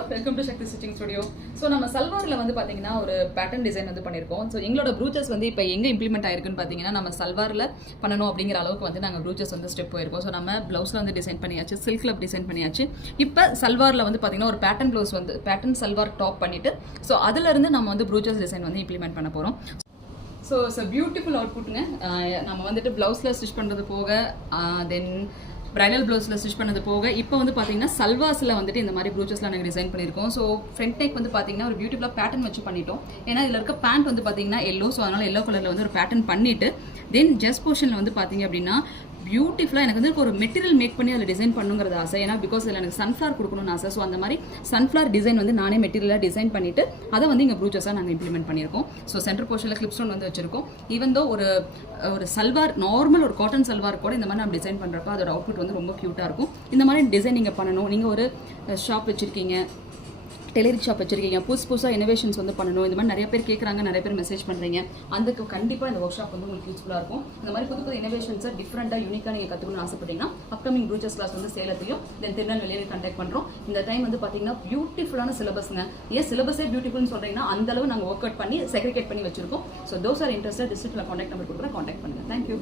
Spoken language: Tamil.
All welcome to Shakti stitching studio. So நம்ம சல்வாரில் வந்து பார்த்தீங்கன்னா ஒரு பேட்டர்ன் டிசைன் வந்து பண்ணியிருக்கோம். ஸோ எங்களோட ப்ரூச்சஸ் வந்து இப்போ எங்கே இம்ப்ளிமெண்ட் ஆயிருக்குன்னு பார்த்தீங்கன்னா நம்ம சல்வாரில் பண்ணணும் அப்படிங்கிற அளவுக்கு வந்து நாங்கள் ப்ரூச்சஸ் வந்து ஸ்டெப் போயிருக்கோம். ஸோ நம்ம ப்ளவுஸில் வந்து டிசைன் பண்ணியாச்சு, சில்கில் டிசைன் பண்ணியாச்சு. இப்போ சல்வாரில் வந்து பார்த்தீங்கன்னா ஒரு பேட்டர்ன் ப்ளவுஸ் வந்து பேட்டர்ன் சல்வார் டாப் பண்ணிட்டு ஸோ அதிலிருந்து நம்ம வந்து ப்ரூச்சஸ் டிசைன் வந்து இம்ப்ளிமெண்ட் பண்ண போகிறோம். ஸோ பியூட்டிஃபுல் அவுட்புட்டுங்க. நம்ம வந்துட்டு ப்ளவுஸில் ஸ்டிச் பண்ணுறது போக தென் பிரைடல் ப்ளவுஸில் ஸ்டிச் பண்ணது போக இப்போ வந்து பார்த்தீங்கன்னா சல்வாஸில் வந்துட்டு இந்த மாதிரி ப்ரூச்சஸ்லாம் நாங்கள் டிசைன் பண்ணியிருக்கோம். ஸோ ஃப்ரண்ட் நெக் வந்து பார்த்தீங்கன்னா ஒரு பியூட்டிஃபுல்லாக பேட்டர்ன் வச்சு பண்ணிட்டோம். ஏன்னா இதில் இருக்க பேண்ட் வந்து பார்த்தீங்கன்னா எல்லோ, ஸோ அதனால் எல்லோ கலரில் வந்து ஒரு பேட்டர்ன் பண்ணிவிட்டு தென் ஜஸ்ட் போர்ஷனில் வந்து பார்த்தீங்க அப்படின்னா பியூட்டிஃபுல்லாக எனக்கு வந்து ஒரு மெட்டீரியல் மேக் பண்ணி அதில் டிசைன் பண்ணுங்கிறது ஆசை. ஏன்னா பிகாஸ் இதில் எனக்கு சன்ஃப்ளவர் கொடுக்கணும்னு ஆசை. ஸோ அந்த மாதிரி சன்ஃப்ளவர் டிசைன் வந்து நானே மெட்டீரியலாக டிசைன் பண்ணிவிட்டு அதை வந்து இங்கே ப்ரூச்சஸாக நாங்கள் இம்ப்ளிமெண்ட் பண்ணியிருக்கோம். ஸோ சென்டர் போர்ஷனில் கிளிப் ஸ்டோன் வந்து வச்சிருக்கோம். ஈவன் தோ ஒரு சல்வார் நார்மல் ஒரு காட்டன் சல்வார் கூட இந்த மாதிரி நம்ம டிசைன் பண்ணுறப்ப அதோட அவுட்புட் வந்து ரொம்ப க்யூட்டாக இருக்கும். இந்த மாதிரி டிசைன் நீங்கள் பண்ணணும், நீங்கள் ஒரு ஷாப் வச்சுருக்கீங்க, டெய்லரிங் ஷாப் வச்சிருக்கீங்க, புதுசாக இனோவேஷன்ஸ் வந்து பண்ணணும், இந்த மாதிரி நிறைய பேர் கேட்குறாங்க, நிறைய பேர் மெசேஜ் பண்ணுறீங்க, அதுக்கு கண்டிப்பாக இந்த ஒர்க் ஷாப் வந்து உங்களுக்கு யூஸ்ஃபுல்லாக இருக்கும். இந்த மாதிரி புது இனோவேஷன்ஸை டிஃப்ரெண்ட்டாக யூனிக்காக நீங்கள் கற்றுக்கணும்னு ஆசைப்பட்டீங்கன்னா அப்கமிங் ப்ரூச்சஸ் கிளாஸ் வந்து சேலத்தையும் தென் திருநெல்வேலியில் கண்டக்ட் பண்ணுறோம். இந்த டைம் வந்து பார்த்தீங்கன்னா பியூட்டிஃபுல்லான சிலபஸ்ங்க. ஏன் சிலபஸே பியூட்டிஃபுல்னு சொல்கிறீங்கன்னா அந்தளவு நாங்கள் ஒர்க் அவுட் பண்ணி செக்ரிகேட் பண்ணி வச்சிருக்கோம். ஸோ தோஸ் ஆர் இன்ட்ரெஸ்டட் டிஸ்ட்ரிக்டில் காண்டாக்ட் நம்பர் கொடுக்குறேன், காண்டாக்ட் பண்ணுங்கள். தேங்க்யூ.